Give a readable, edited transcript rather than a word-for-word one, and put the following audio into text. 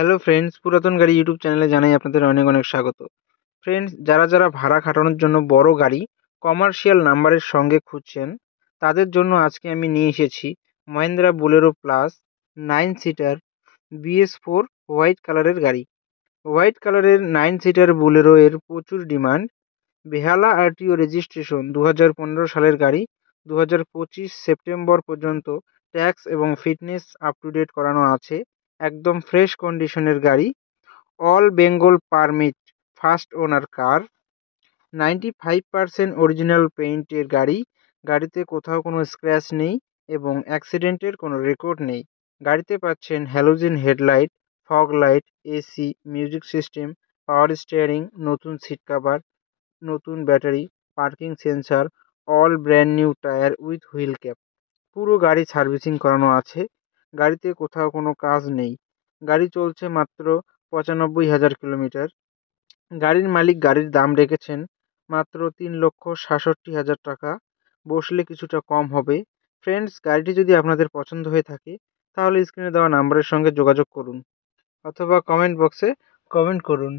Hello friends, পুরাতন গাড়ি YouTube চ্যানেলে জানাই আপনাদের অনেক অনেক স্বাগত। ফ্রেন্ডস, যারা ভাড়া খাটানোর জন্য বড় গাড়ি কমার্শিয়াল নাম্বারের সঙ্গে খুঁজছেন, তাদের জন্য আজকে আমি নিয়ে এসেছি Mahindra Bolero plus 9 seater BS4 white কালারের গাড়ি। হোয়াইট কালারের 9 সিটার বোলেরো এর প্রচুর ডিমান্ড। বেহালা আরটিও রেজিস্ট্রেশন 2015 সালের গাড়ি। 2025 সেপ্টেম্বর পর্যন্ত ট্যাক্স এবং ফিটনেস আপ টু ডেট করানো আছে। একদম ফ্রেশ কন্ডিশনের গাড়ি। All Bengal permit, first owner car. 95% original পেইন্টের গাড়ি। গাড়িতে কোথাও কোনো স্ক্র্যাচ নেই এবং অ্যাক্সিডেন্টের কোনো রেকর্ড নেই। গাড়িতে পাচ্ছেন halogen headlight, fog light, AC, music system, power steering, নতুন সিট কভার, নতুন battery, parking sensor, all brand new tyre with wheel cap. পুরো গাড়ি সার্ভিসিং করানো আছে। গাড়িতে কোথাও কোনো কাজ নেই। গাড়ি চলছে মাত্র 95,000 কিলোমিটার। গাড়ির মালিক গাড়ির দাম রেখেছেন মাত্র 3,67,000 টাকা। বসলে কিছুটা কম হবে। ফ্রেন্ডস, গাড়িটি যদি আপনাদের পছন্দ হয়ে থাকে তাহলে স্ক্রিনে দেওয়া নাম্বারের সঙ্গে যোগাযোগ করুন অথবা কমেন্ট বক্সে কমেন্ট করুন।